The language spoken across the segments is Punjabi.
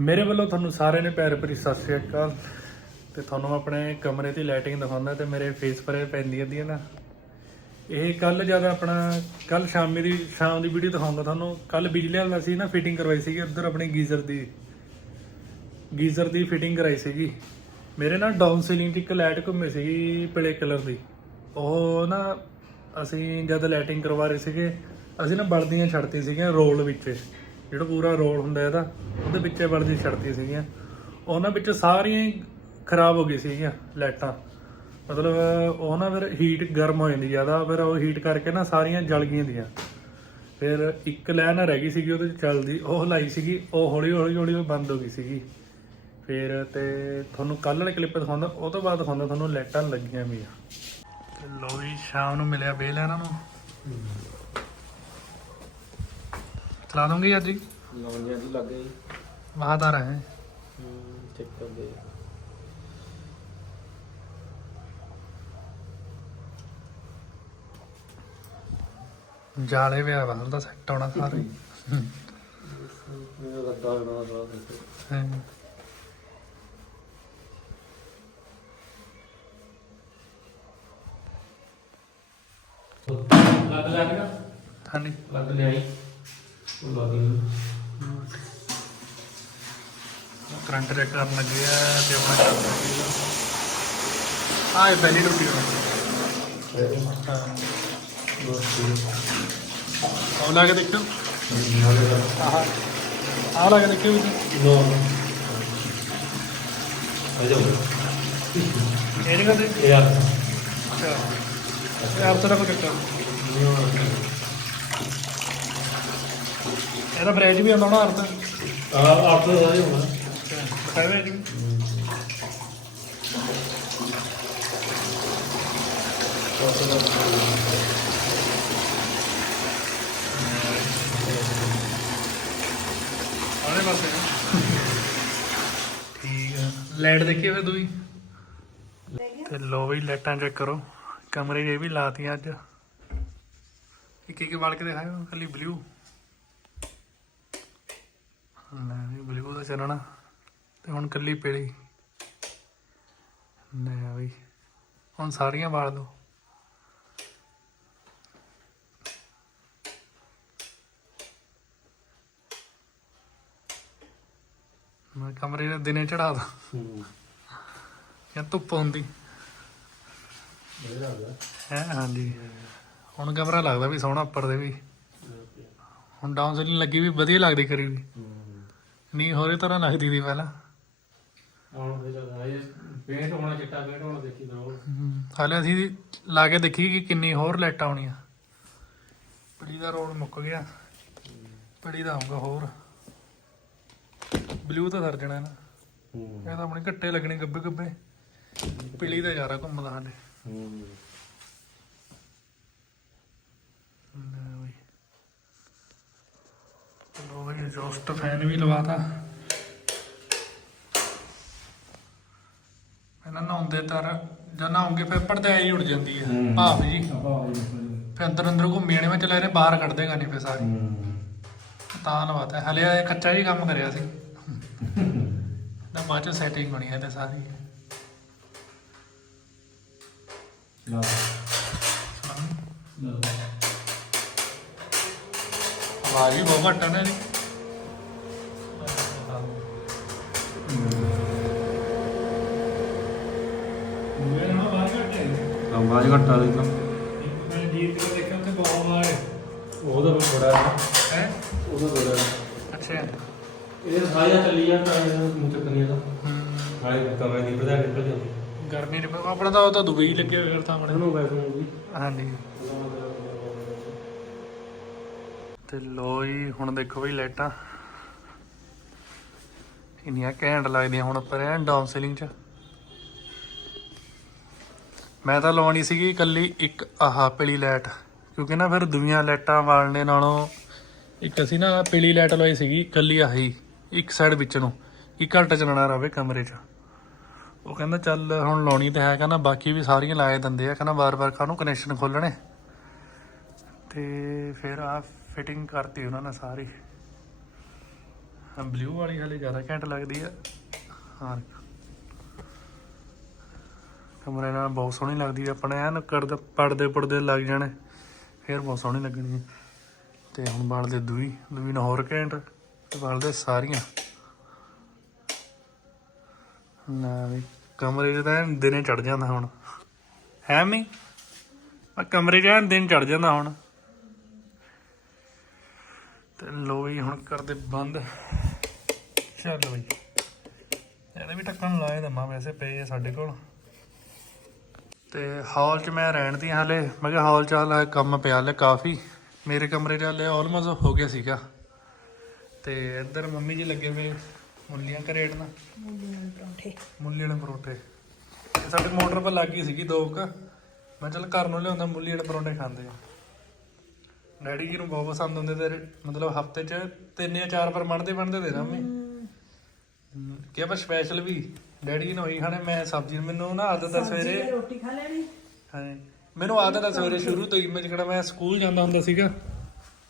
ਮੇਰੇ ਵੱਲੋਂ ਤੁਹਾਨੂੰ ਸਾਰਿਆਂ ਨੇ ਪਿਆਰ ਭਰੀ ਸਤਿ ਸ਼੍ਰੀ ਅਕਾਲ। ਤੇ ਤੁਹਾਨੂੰ ਆਪਣੇ ਕਮਰੇ ਦੀ ਲਾਈਟਿੰਗ ਦਿਖਾਉਂਦਾ ਤੇ ਮੇਰੇ ਫੇਸ ਪਰ ਪੈਂਦੀਆਂ ਦੀਆਂ ਨਾ। ਇਹ ਕੱਲ ਜਦ ਆਪਣਾ ਕੱਲ ਸ਼ਾਮੀ ਦੀ, ਸ਼ਾਮ ਦੀ ਵੀਡੀਓ ਦਿਖਾਉਂਗਾ ਤੁਹਾਨੂੰ। ਕੱਲ ਬਿਜਲੀ ਵਾਲਾ ਸੀ ਨਾ ਫਿਟਿੰਗ ਕਰਵਾਈ ਸੀਗੀ ਉੱਧਰ ਆਪਣੀ ਗੀਜ਼ਰ ਦੀ। ਗੀਜ਼ਰ ਦੀ ਫਿਟਿੰਗ ਕਰਾਈ ਸੀਗੀ। ਮੇਰੇ ਨਾਲ ਡਾਊਨ ਸੀਲਿੰਗ 'ਚ ਇੱਕ ਲਾਈਟ ਘੁੰਮੀ ਸੀਗੀ ਪਲੇ ਕਲਰ ਦੀ। ਉਹ ਨਾ ਅਸੀਂ ਜਦ ਲਾਈਟਿੰਗ ਕਰਵਾ ਰਹੇ ਸੀਗੇ, ਅਸੀਂ ਨਾ ਬਲਦੀਆਂ ਛੱਡਤੀ ਸੀਗੀਆਂ ਰੋਲ ਵਿੱਚ। ਜਿਹੜਾ ਪੂਰਾ ਰੋਲ ਹੁੰਦਾ ਇਹਦਾ, ਉਹਦੇ ਵਿੱਚੇ ਬਲਦੀ ਛੱਡਤੀ ਸੀਗੀਆਂ। ਉਹਨਾਂ ਵਿੱਚ ਸਾਰੀਆਂ ਹੀ ਖਰਾਬ ਹੋ ਗਈ ਸੀਗੀਆਂ ਲਾਈਟਾਂ। ਮਤਲਬ ਉਹ ਨਾ ਫਿਰ ਹੀਟ ਗਰਮ ਹੋ ਜਾਂਦੀ ਜ਼ਿਆਦਾ, ਫਿਰ ਉਹ ਹੀਟ ਕਰਕੇ ਨਾ ਸਾਰੀਆਂ ਜਲ ਗਈਆਂ ਦੀਆਂ ਫਿਰ ਇੱਕ ਲਾਈਨ ਰਹਿ ਗਈ ਸੀਗੀ, ਉਹਦੇ ਚ ਚੱਲਦੀ, ਉਹ ਲਾਈ ਸੀਗੀ, ਉਹ ਹੌਲੀ ਹੌਲੀ ਹੌਲੀ ਬੰਦ ਹੋ ਗਈ ਸੀਗੀ। ਫਿਰ ਤੇ ਤੁਹਾਨੂੰ ਕੱਲ ਵਾਲੇ ਕਲਿੱਪ ਦਿਖਾਉਂਦਾ, ਉਹ ਤੋਂ ਬਾਅਦ ਦਿਖਾਉਂਦਾ ਤੁਹਾਨੂੰ ਲਾਈਟਾਂ ਲੱਗੀਆਂ ਵੀ ਆ ਲੋ ਜੀ, ਸ਼ਾਮ ਨੂੰ ਮਿਲਿਆ ਬੇਲ ਇਹਨਾਂ ਨੂੰ। ਚਲਾ ਦੂੰਗੀ ਅੱਜ ਹੀ ਲਾਉਣੀਆਂ ਦੀ ਲੱਗ ਗਈ ਵਾਹਦਾਰ ਹੈ। ਚੈੱਕ ਕਰ ਦੇ ਜਾਲੇ ਵਿਆਹ ਵਾਲ ਦਾ ਸੈੱਟ ਆਉਣਾ ਸਾਰਾ ਹੀ। ਮੇਰਾ ਲੱਗਾ ਹੋਣਾ ਦਾ ਹਾਂ। ਲੱਗ ਲੱਗ ਨਾ ਹਾਂਜੀ। ਲੱਗ ਲਿਆਈ ਲੱਗ ਗਈ ਕਰੰਟ ਚੈੱਕ ਕਰਨ ਲੱਗੇ ਆ ਤੇ ਆਪਣਾ ਕੰਮ ਲੱਗੇ ਆ। ਇਹ ਪਹਿਲੀ ਰੋਟੀ ਹੋਣੀ ਹਾਂ। ਉਹ ਲਾ ਕੇ ਦੇਖੋ ਆਹ। ਆਹ ਲਾ ਕੇ ਦੇਖੋ ਵੀ। ਨੋ ਆ ਜਾਓ ਇਹ ਨਹੀਂ ਕਰਦੇ ਇਹ ਆ। ਅੱਛਾ। ਯਾਰ ਤੇਰਾ ਕੋਈ ਚੱਕਰ। ਇਹਦਾ ਫ੍ਰੈਜ ਵੀ ਆਉਂਦਾ ਹੋਣਾ ਅਰਥ? ਆ ਤੋਂ ਆ ਜਾਓ ਅੱਛਾ ਬਤਾਵੇ ਜੀ। ਆਲੇ ਪਾਸੇ। ਠੀਕ ਹੈ ਲਾਈਟ ਦੇਖੀ ਫਿਰ ਦੂਈ ਤੇ ਲੋ ਵੀ ਲਾਈਟਾਂ ਚੈੱਕ ਕਰੋ। ਕਮਰੇ 'ਚ ਇਹ ਵੀ ਲਾਤੀਆਂ ਅੱਜ। ਇੱਕ ਇੱਕ ਵਾਲ ਕੇ ਦਿਖਾਇਓ? ਕੱਲੀ ਬਲੂ ਲੈ ਵੀ ਬਲੂ ਦਾ ਚੱਲਣਾ ਤੇ ਹੁਣ ਕੱਲੀ ਪੀਲੀ। ਲੈ ਬਈ ਹੁਣ ਸਾਰੀਆਂ ਵਾਲ ਦੋ। ਮੈਂ ਕਮਰੇ ਦੇ ਦਿਨੇ ਚੜਾ ਦਾਂ। ਜਾਂ ਧੁੱਪ ਹੁੰਦੀ। ਹੈ ਹਾਂਜੀ। ਹੁਣ ਕਮਰਾ ਲੱਗਦਾ ਵੀ ਸੋਹਣਾ ਉੱਪਰ ਦੇ ਵੀ। ਹੁਣ ਡਾਊਨ ਸੀਲਿੰਗ ਲੱਗੀ ਵੀ ਵਧੀਆ ਲੱਗਦੀ ਕਰੀ ਵੀ। ਨਹੀਂ ਹੋਰੇ ਤਰ੍ਹਾਂ ਲੱਗਦੀ ਦੀ ਪਹਿਲਾਂ। ਆਉਣ ਪੇਂਟ ਹੋਣਾ ਚਿੱਟਾ ਪੇਂਟ ਹੋਣਾ ਦੇਖੀ ਦਾ ਉਹ ਹਮ, ਹਾਲੇ ਅਸੀਂ ਲਾ ਕੇ ਦੇਖੀ ਕਿ ਕਿੰਨੀ ਹੋਰ ਲਾਈਟਾਂ ਆਉਣੀਆਂ। ਪੜੀ ਦਾ ਰੋਡ ਮੁੱਕ ਗਿਆ। ਪੜੀ ਦਾ ਆਊਗਾ ਹੋਰ। ਬਲੂ ਤਾਂ ਸਰ ਜਾਣਾ ਨਾ। ਹੂੰ। ਇਹ ਤਾਂ ਆਪਣੇ ਘੱਟੇ ਲੱਗਣੇ ਗੱਬੇ ਗੱਬੇ। ਪੀਲੀ ਦਾ ਯਾਰਾ ਘੁੰਮਦਾ ਸਾਡੇ। ਹੂੰ। ਲੈ ਬਈ ਚਲੋ ਬਈ ਐਗਜ਼ੌਸਟ ਫੈਨ ਵੀ ਲਵਾਤਾ। ਇਹਨਾਂ ਨਹਾਉਂਦੇ ਤਰ ਜਦ ਨਹਾਉਂਗੇ ਫਿਰ ਪੜਦਾਈ ਉੜ ਜਾਂਦੀ ਹੈ। ਭਾਫ ਜੀ। ਫਿਰ ਅੰਦਰ ਅੰਦਰ ਘੁੰਮੀ ਜਾਣੇ ਮੈਂ ਚਲਾ ਇਹਨੇ ਬਾਹਰ ਕੱਢ ਦੇਗਾ ਨਹੀਂ ਫਿਰ ਸਾਰੀ। ਤਾਂ ਲਵਾਤਾ। ਹਲੇ ਇਹ ਕੱਚਾ ਹੀ ਕੰਮ ਕਰਿਆ ਸੀ। ਨਾ ਬਾਅਦ ਚ ਸੈਟਿੰਗ ਹੋਣੀ ਹੈ ਤੇ ਸਾਰੀ। ਲਾ ਲਾ ਆਵਾਜ਼ ਵੀ ਬਹੁਤ ਘੱਟ ਆ ਨਾ ਇਹਦੀ। ਮੇਰੇ ਨਾਲ ਆਵਾਜ਼ ਘੱਟ ਹੈ ਆਵਾਜ਼ ਘਟਾ ਦੇ ਤਾਂ। ਮੈਂ ਜੀਤ ਕੇ ਦੇਖਿਆ ਤੇ ਬਹੁਤ ਹੈ ਉਹਦਾ ਵੀ ਬੜਾ ਹੈ। ਹੈ? ਉਹਦਾ ਬੜਾ ਹੈ। ਅੱਛਾ। ਇਹ ਸਾਇਆ ਚੱਲੀ ਜਾਂਦਾ ਇਹ ਮੂੰਹ ਚੱਕਣੀ ਦਾ ਹਾਲੇ ਕਮਰੇ ਦੀ ਵਧਾ ਨਿਕਲ ਜਾਂਦੀ। ਗਰਮੀ ਨੇ ਆਪਣਾ ਤਾਂ ਉਹ ਤਾਂ ਦੁਬਈ ਹੀ ਲੱਗੇ ਹੋਏ ਫਿਰ ਤਾਂ ਬੜੇ ਉਹਨੂੰ ਵੈਸੇ ਨੂੰ ਵੀ ਹਾਂਜੀ। ਤੇ ਲੋ ਜੀ, ਹੁਣ ਦੇਖੋ ਬਈ ਲਾਈਟਾਂ। ਇੰਨੀਆਂ ਘੈਂਟ ਲੱਗਦੀਆਂ ਹੁਣ ਉੱਪਰ ਐਨ ਡਾਊਨ ਸੀਲਿੰਗ 'ਚ। ਮੈਂ ਤਾਂ ਲਾਉਣੀ ਸੀਗੀ ਇਕੱਲੀ ਇੱਕ ਆਹ ਪੀਲੀ ਲਾਈਟ, ਕਿਉਂਕਿ ਨਾ ਫਿਰ ਦੁਨੀਆਂ ਲਾਈਟਾਂ ਵਾਲਣੇ ਨਾਲੋਂ ਇੱਕ ਅਸੀਂ ਨਾ ਪੀਲੀ ਲਾਈਟ ਲਵਾਈ ਸੀਗੀ, ਇਕੱਲੀ ਆਹੀ, ਇੱਕ ਸਾਈਡ ਵਿੱਚ ਨੂੰ ਕਿ ਘੱਟ ਚੱਲਣਾ ਰਵੇ ਕਮਰੇ 'ਚ। ਉਹ ਕਹਿੰਦਾ ਚੱਲ ਹੁਣ ਲਾਉਣੀ ਤਾਂ ਹੈ, ਕਹਿੰਦਾ ਬਾਕੀ ਵੀ ਸਾਰੀਆਂ ਲਾਏ ਦਿੰਦੇ ਆ, ਕਹਿੰਦਾ ਵਾਰ-ਵਾਰ ਕਾਹਨੂੰ ਕਨੈਕਸ਼ਨ ਖੋਲਣੇ ਤੇ ਫਿਰ ਆ ਫਿਟਿੰਗ ਕਰਤੀ ਉਹਨਾਂ ਨੇ ਸਾਰੀ। ਬਲੂ ਵਾਲੀ ਹਲੇ ਜ਼ਿਆਦਾ ਘੈਂਟ ਲੱਗਦੀ ਆ। ਹਾਂ। ਕਮਰੇ ਨਾਲ ਬਹੁਤ ਸੋਹਣੀ ਲੱਗਦੀ ਆ। ਆਪਣੇ ਐਨ ਕਰਦ ਪੜਦੇ ਪੜਦੇ ਲੱਗ ਜਾਣੇ ਫੇਰ ਬਹੁਤ ਸੋਹਣੀ ਲੱਗਣੀ ਤੇ ਹੁਣ ਬਾਲਦੇ ਦੂਈ ਦੂਈ ਨਾਲ ਹੋਰ ਘੈਂਟ ਤੇ ਬਾਲਦੇ ਸਾਰੀਆਂ। ਨਾ ਵੀ ਕਮਰੇ ਐਨ ਦਿਨੇ ਚੜ ਜਾਂਦਾ ਹੁਣ। ਹੈ ਮੀ? ਆ ਕਮਰੇ ਐਨ ਦਿਨ ਚੜ ਜਾਂਦਾ ਹੁਣ। ਤੇ ਲੋ ਵੀ ਹੁਣ ਕਰਦੇ ਬੰਦ। ਚੱਲ ਬਈ। ਇਹਦੇ ਵੀ ਢੱਕਣ ਲਾਏ ਦਮਾ ਵੈਸੇ ਪਏ ਆ ਸਾਡੇ ਕੋਲ। ਤੇ ਹਾਲ 'ਚ ਮੈਂ ਰਹਿਣ ਦੀ ਹਲੇ। ਮੈਂ ਕਿਹਾ ਹਾਲ 'ਚ ਹਾਲੇ ਕੰਮ ਪਿਆ ਹਲੇ ਕਾਫੀ। ਮੇਰੇ ਕਮਰੇ 'ਚ ਹਲੇ ਆਲਮੋਸਟ ਹੋ ਗਿਆ ਸੀਗਾ। ਤੇ ਇੱਧਰ ਮੰਮੀ ਜੀ ਲੱਗੇ ਹੋਏ ਮੁੱਲੀਆਂ ਕਰੇੜਨਾ ਪਰੌਂਠੇ। ਮੁੱਲੀ ਵਾਲੇ ਪਰੌਂਠੇ। ਇਹ ਸਾਡੇ ਮੋਟਰ 'ਤੇ ਲੱਗ ਸੀਗੀ ਦੋ ਕੁ। ਮੈਂ ਚੱਲ ਘਰ ਨੂੰ ਲਿਆਉਂਦਾ ਮੁੱਲੀ ਵਾਲੇ ਪਰੌਂਠੇ ਖਾਂਦੇ ਆ। ਡੈਡੀ ਜੀ ਨੂੰ ਬਹੁਤ ਪਸੰਦ ਹੁੰਦੇ ਤੇ ਮਤਲਬ ਹਫ਼ਤੇ 'ਚ ਤਿੰਨ ਜਾਂ ਚਾਰ ਪਰ ਬਣਦੇ ਬਣਦੇ ਦੇ ਦਾਂ ਮੈਂ ਕਿ ਆਪਾਂ ਸਪੈਸ਼ਲ ਵੀ ਡੈਡੀ ਜੀ ਨੇ ਉਹੀ ਖਾਣੇ ਮੈਂ ਸਬਜ਼ੀ ਮੈਨੂੰ ਨਾ ਆਦਤ ਆ ਸਵੇਰੇ। ਰੋਟੀ ਖਾ ਲੈਣੀ? ਹਾਂ ਮੈਨੂੰ ਆਦਤ ਆ ਸਵੇਰੇ ਸ਼ੁਰੂ ਤੋਂ ਹੀ ਮੈਂ ਜਿਹੜਾ ਮੈਂ ਸਕੂਲ ਜਾਂਦਾ ਹੁੰਦਾ ਸੀਗਾ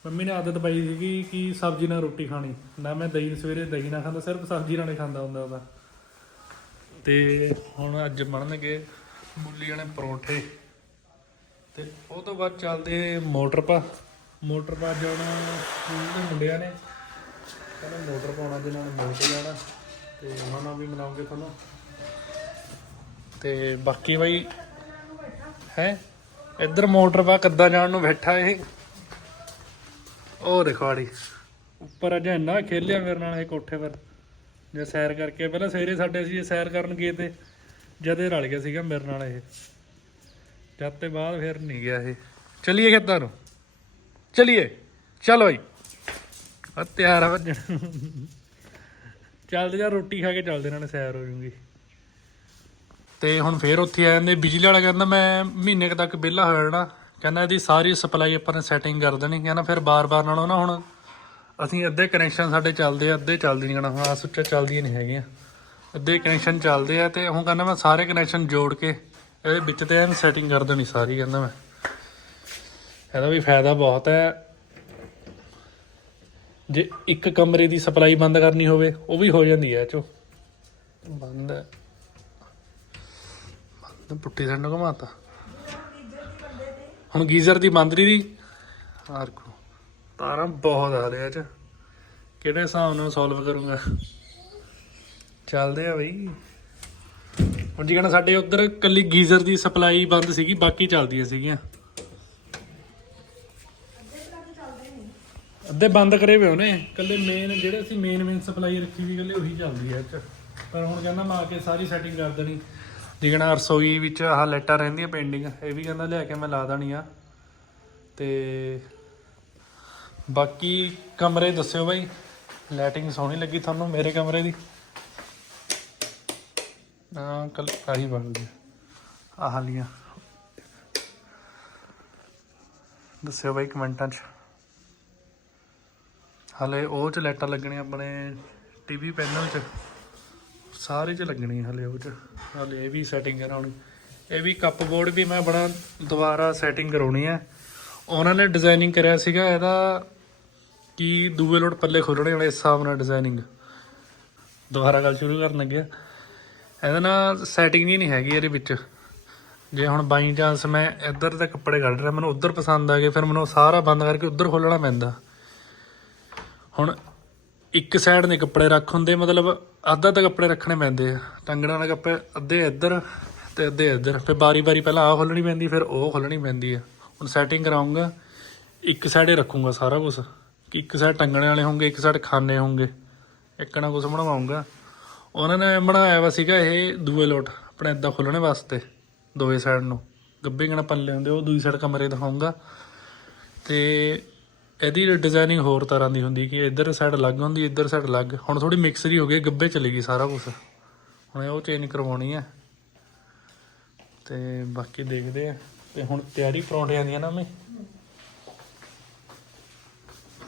ਮੰਮੀ ਨੇ ਆਦਤ ਪਾਈ ਸੀਗੀ ਕਿ ਸਬਜ਼ੀ ਨਾਲ ਰੋਟੀ ਖਾਣੀ। ਨਾ ਮੈਂ ਦਹੀਂ ਸਵੇਰੇ ਦਹੀਂ ਨਾ ਖਾਂਦਾ ਸਿਰਫ ਸਬਜ਼ੀ ਨਾਲ ਹੀ ਖਾਂਦਾ ਹੁੰਦਾ ਉਹਦਾ। ਤੇ ਹੁਣ ਅੱਜ ਬਣਨਗੇ ਮੁੱਲੀ ਵਾਲੇ ਪਰੌਂਠੇ। ਤੇ ਉਹ ਤੋਂ ਬਾਅਦ ਚੱਲਦੇ ਮੋਟਰ ਪਾ। ਮੋਟਰ ਪਾ ਜਾਣਾ ਸਕੂਲ ਦੇ ਮੁੰਡਿਆਂ ਨੇ। ਕਹਿੰਦੇ ਮੋਟਰ ਪਾਉਣਾ ਦੇ ਨਾਲ ਮੋਟਰ ਜਾਣਾ, ਤੇ ਉਹਨਾਂ ਨਾਲ ਵੀ ਮਿਲਾਉਂਗੇ ਤੁਹਾਨੂੰ। ਤੇ ਬਾਕੀ ਬਈ, ਹੈ? ਇੱਧਰ ਮੋਟਰ ਪਾ ਕੱਦਾਂ ਜਾਣ ਨੂੰ ਬੈਠਾ ਇਹ। ਉਹ ਦੇਖੋ ਆੜੀ। ਉੱਪਰ ਅਜੇ ਇੰਨਾ ਖੇਲਿਆ ਮੇਰੇ ਨਾਲ ਇਹ ਕੋਠੇ ਪਰ। ਜੇ ਸੈਰ ਕਰਕੇ, ਪਹਿਲਾਂ ਸਵੇਰੇ ਸਾਡੇ ਅਸੀਂ ਇਹ ਸੈਰ ਕਰਨ ਗਏ ਤੇ ਜਦ ਇਹ ਰਲ ਗਿਆ ਸੀਗਾ ਮੇਰੇ ਨਾਲ ਇਹ। ਜਦ ਤੇ ਬਾਅਦ ਫਿਰ ਨਹੀਂ ਗਿਆ ਇਹ। ਚਲਿਏ ਖੇਤਾਂ ਨੂੰ। ਚਲਿਏ। ਚਲੋ ਭਾਈ ਆ ਤਿਆਰ ਆ ਭੱਜਣ ਚੱਲਦੇ ਜਾ ਰੋਟੀ ਖਾ ਕੇ ਚੱਲਦੇ ਨਾਲੇ ਸੈਰ ਹੋ ਜੂਗੀ। ਤੇ ਹੁਣ ਫੇਰ ਉੱਥੇ ਆ ਜਾਂਦੇ ਬਿਜਲੀ ਵਾਲਾ ਕਹਿੰਦਾ ਮੈਂ ਮਹੀਨੇ ਕੁ ਤੱਕ ਵਿਹਲਾ ਹੋ ਜਾਣਾ ਕਹਿੰਦਾ ਇਹਦੀ ਸਾਰੀ ਸਪਲਾਈ ਆਪਾਂ ਨੇ ਸੈਟਿੰਗ ਕਰ ਦੇਣੀ। ਕਹਿੰਦਾ ਫਿਰ ਬਾਰ-ਬਾਰ ਨਾਲੋਂ ਨਾ ਹੁਣ ਅਸੀਂ ਅੱਧੇ ਕਨੈਕਸ਼ਨ ਸਾਡੇ ਚੱਲਦੇ ਆ ਅੱਧੇ ਚੱਲਦੀ ਨਹੀਂ। ਕਹਿੰਦਾ ਹਾਂ ਸੁੱਚਾ ਚੱਲਦੀਆਂ ਨਹੀਂ ਹੈਗੀਆਂ। ਅੱਧੇ ਕਨੈਕਸ਼ਨ ਚੱਲਦੇ ਆ ਤੇ ਹੁਣ ਕਹਿੰਦਾ ਮੈਂ ਸਾਰੇ ਕਨੈਕਸ਼ਨ ਜੋੜ ਕੇ ਇਹਦੇ ਵਿੱਚ ਤੇ ਐਨ ਸੈਟਿੰਗ ਕਰ ਦੇਣੀ ਸਾਰੀ ਕਹਿੰਦਾ ਮੈਂ। ਇਹਦਾ ਵੀ ਫਾਇਦਾ ਬਹੁਤ ਹੈ। ਜੇ ਇੱਕ ਕਮਰੇ ਦੀ ਸਪਲਾਈ ਬੰਦ ਕਰਨੀ ਹੋਵੇ, ਉਹ ਵੀ ਹੋ ਜਾਂਦੀ ਹੈ ਇਹ ਚੋਂ। ਬੰਦ ਹੈ। ਬੰਦ ਪੁੱਟੀ ਸੰਡ ਘਮਾਤਾ। ਹੁਣ ਗੀਜ਼ਰ ਦੀ ਬੰਦਰੀ ਦੀ ਹਾਰ ਕੋ ਤਾਰਾਂ ਬਹੁਤ ਆ ਰਿਹਾ ਚ। ਕਿਹੜੇ ਹਿਸਾਬ ਨਾਲ ਸੋਲਵ ਕਰੂੰਗਾ? ਚੱਲਦੇ ਆ ਬਈ। ਹੁਣ ਜੀ ਕਹਿੰਦਾ ਸਾਡੇ ਉਧਰ ਕੱਲੀ ਗੀਜ਼ਰ ਦੀ ਸਪਲਾਈ ਬੰਦ ਸੀਗੀ, ਬਾਕੀ ਚੱਲਦੀਆਂ ਸੀਗੀਆਂ। ਅੱਧੇ ਬੰਦ ਕਰੇ ਹੋਏ ਉਹਨੇ। ਕੱਲੇ ਮੇਨ ਜਿਹੜੇ ਅਸੀਂ ਮੇਨ ਮੇਨ ਸਪਲਾਈ ਰੱਖੀ ਵੀ ਕੱਲੇ ਉਹੀ ਚੱਲਦੀ ਹੈ ਇਹ 'ਚ। ਪਰ ਹੁਣ ਕਹਿੰਦਾ ਮੈਂ ਆ ਕੇ ਸਾਰੀ ਸੈਟਿੰਗ ਕਰ ਦੇਣੀ। ਜਿਗਣਾ ਰਸੋਈ ਵਿੱਚ ਆਹ ਲਾਈਟਾਂ ਰਹਿੰਦੀਆਂ ਪੇਂਡਿੰਗ ਇਹ ਵੀ ਕਹਿੰਦਾ ਲਿਆ ਕੇ ਮੈਂ ਲਾ ਦੇਣੀ ਆ। ਤੇ ਬਾਕੀ ਕਮਰੇ ਦੱਸਿਓ ਬਾਈ। ਲਾਈਟਿੰਗ ਸੋਹਣੀ ਲੱਗੀ ਤੁਹਾਨੂੰ ਮੇਰੇ ਕਮਰੇ ਦੀ। ਆ ਕੱਲ ਆਹੀ ਬਣ ਗਿਆ ਆਹ ਲੀਆਂ ਦੱਸਿਓ ਬਾਈ ਕਮੈਂਟਾਂ 'ਚ। ਹਲੇ ਉਹ ਚ ਲਾਈਟਾਂ ਲੱਗਣੀਆਂ ਆਪਣੇ ਟੀਵੀ ਪੈਨਲ 'ਚ। ਸਾਰੇ 'ਚ ਲੱਗਣੀ ਹਲੇ ਉਹ 'ਚ। ਹਲੇ ਇਹ ਵੀ ਸੈਟਿੰਗ ਕਰਾਉਣੀ ਇਹ ਵੀ ਕੱਪ ਬੋਰਡ ਵੀ ਮੈਂ ਬੜਾ ਦੁਬਾਰਾ ਸੈਟਿੰਗ ਕਰਾਉਣੀ ਹੈ ਉਹਨਾਂ ਨੇ ਡਿਜ਼ਾਈਨਿੰਗ ਕਰਿਆ ਸੀਗਾ, ਇਹਦਾ ਕਿ ਦੂਏ ਲੋਟ ਪੱਲੇ ਖੋਲਣੇ ਵਾਲੇ ਇਸ ਹਿਸਾਬ ਨਾਲ ਡਿਜ਼ਾਈਨਿੰਗ ਦੁਬਾਰਾ ਗੱਲ ਸ਼ੁਰੂ ਕਰਨ ਲੱਗਿਆ ਇਹਦਾ ਨਾ ਸੈਟਿੰਗ ਨਹੀਂ ਹੈਗੀ ਇਹਦੇ ਵਿੱਚ। ਜੇ ਹੁਣ ਬਾਈ ਚਾਂਸ ਮੈਂ ਇੱਧਰ ਦੇ ਕੱਪੜੇ ਕੱਢ ਰਿਹਾ, ਮੈਨੂੰ ਉੱਧਰ ਪਸੰਦ ਆ ਗਏ, ਫਿਰ ਮੈਨੂੰ ਸਾਰਾ ਬੰਦ ਕਰਕੇ ਉੱਧਰ ਖੋਲਣਾ ਪੈਂਦਾ। ਹੁਣ ਇੱਕ ਸਾਈਡ ਨੇ ਕੱਪੜੇ ਰੱਖ ਹੁੰਦੇ, ਮਤਲਬ ਅੱਧਾ ਤਾਂ ਕੱਪੜੇ ਰੱਖਣੇ ਪੈਂਦੇ ਆ। ਟੰਗਣਾ ਵਾਲੇ ਕੱਪੜੇ ਅੱਧੇ ਇੱਧਰ ਤੇ ਅੱਧੇ ਇੱਧਰ। ਫਿਰ ਬਾਰੀ-ਬਾਰੀ ਪਹਿਲਾਂ ਆਹ ਖੋਲਣੀ ਪੈਂਦੀ, ਫਿਰ ਉਹ ਖੋਲਣੀ ਪੈਂਦੀ ਆ। ਹੁਣ ਸੈਟਿੰਗ ਕਰਾਉਂਗਾ, ਇੱਕ ਸਾਈਡੇ ਰੱਖੂੰਗਾ ਸਾਰਾ ਕੁਝ ਕਿ ਇੱਕ ਸਾਈਡ ਟੰਗਣੇ ਵਾਲੇ ਹੋਣਗੇ, ਇੱਕ ਸਾਈਡ ਖਾਣੇ ਹੋਣਗੇ। ਇੱਕ ਨਾ ਕੁਝ ਬਣਵਾਉਂਗਾ। ਉਹਨਾਂ ਨੇ ਬਣਾਇਆ ਵਾ ਸੀਗਾ ਇਹ ਦੂਏ ਲੋਟ, ਆਪਣੇ ਇਦਾਂ ਖੋਲਣੇ ਵਾਸਤੇ, ਦੋਵੇਂ ਸਾਈਡ ਨੂੰ। ਗੱਬੇ ਗਣਾ ਪੱਲੇ ਹੁੰਦੇ, ਉਹ ਦੂਜੀ ਸਾਈਡ ਕਮਰੇ ਦਿਖਾਉਂਗਾ। ਤੇ ਇਹਦੀ ਡਿਜ਼ਾਈਨਿੰਗ ਹੋਰ ਤਰ੍ਹਾਂ ਦੀ ਹੁੰਦੀ ਕਿ ਇੱਧਰ ਸਾਈਡ ਅਲੱਗ ਹੁੰਦੀ, ਇੱਧਰ ਸਾਈਡ ਅਲੱਗ। ਹੁਣ ਥੋੜੀ ਮਿਕਸ ਹੀ ਹੋ ਗਈ, ਗੱਬੇ ਚਲੀ ਗਈ ਸਾਰਾ ਕੁਝ ਹੁਣ ਉਹ ਚੇਂਜ ਕਰਵਾਉਣੀ ਹੈ। ਤੇ ਬਾਕੀ ਦੇਖਦੇ ਆ। ਤੇ ਹੁਣ ਤਿਆਰੀ ਪਰੌਂਠਿਆਂ ਦੀ ਆ ਨਾ ਮੈਂ।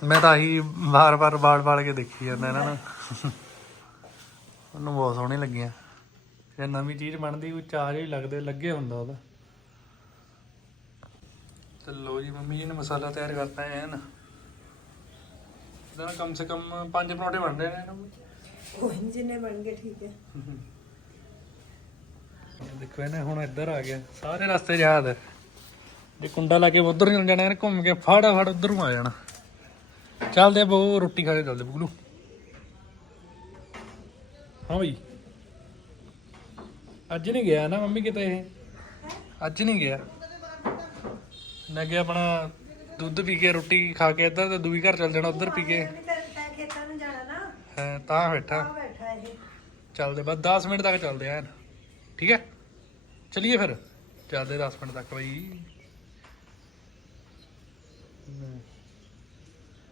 ਮੈਂ ਤਾਂ ਆਹੀ ਵਾਰ-ਵਾਰ ਬਾੜ-ਬਾੜ ਕੇ ਦੇਖੀ ਜਾਂਦਾ ਇਹਨਾਂ ਨੂੰ। ਉਹਨੂੰ ਬਹੁਤ ਸੋਹਣੀ ਲੱਗੀਆਂ। ਜੇ ਨਵੀਂ ਚੀਜ਼ ਬਣਦੀ, ਉਹ ਚਾਹ ਹੀ ਲੱਗਦੇ, ਲੱਗੇ ਹੁੰਦਾ ਉਹਦਾ। ਤੇ ਲੋ ਜੀ, ਮੰਮੀ ਜੀ ਨੇ ਮਸਾਲਾ ਤਿਆਰ ਕਰਤਾ ਹੈ ਨਾ ਕਮ ਸੇ ਕਮ ਪੰਜ ਪਰੌਂਠੇ ਬਣਦੇ ਨੇ ਇਹਨੂੰ ਕੋਈ ਨੀ, ਜਿੰਨੇ ਬਣ ਗਏ ਠੀਕ ਹੈ। ਦੇਖੋ ਇਹਨੇ ਹੁਣ ਇੱਧਰ ਆ ਗਿਆ। ਸਾਰੇ ਰਸਤੇ ਯਾਦ ਹੈ। ਜੇ ਕੁੰਡਾ ਲਾ ਕੇ ਉਧਰ ਨੂੰ ਜਾਣਾ ਇਹਨੇ ਘੁੰਮ ਕੇ ਫਾੜਾ ਫੜ ਉਧਰ ਨੂੰ ਆ ਜਾਣਾ। ਚੱਲਦੇ ਆ ਬੋ ਰੋਟੀ ਖਾ ਕੇ ਚੱਲਦੇ ਬੁਗਲੂ। ਹਾਂ ਬਈ। ਅੱਜ ਨਹੀਂ ਗਿਆ ਨਾ ਮੰਮੀ ਕਿਤੇ ਇਹ? ਅੱਜ ਨਹੀਂ ਗਿਆ। ਮੈਂ ਗਿਆ ਆਪਣਾ ਦੁੱਧ ਪੀ ਕੇ ਰੋਟੀ ਖਾ ਕੇ ਇੱਧਰ ਤੇ ਦੂਈ ਘਰ ਚੱਲ ਜਾਣਾ ਉਧਰ ਪੀ ਕੇ। ਤੈਂ ਖੇਤਾਂ ਨੂੰ ਜਾਣਾ ਨਾ। ਹਾਂ, ਤਾਂ ਬੈਠਾ। ਆ ਬੈਠਾ ਇਹ। ਚੱਲਦੇ ਬਸ 10 ਮਿੰਟ ਤੱਕ ਚੱਲਦੇ ਆਂ। ਠੀਕ ਹੈ? ਚਲਿਏ ਫਿਰ। ਚੱਲਦੇ 10 ਮਿੰਟ ਤੱਕ ਬਈ।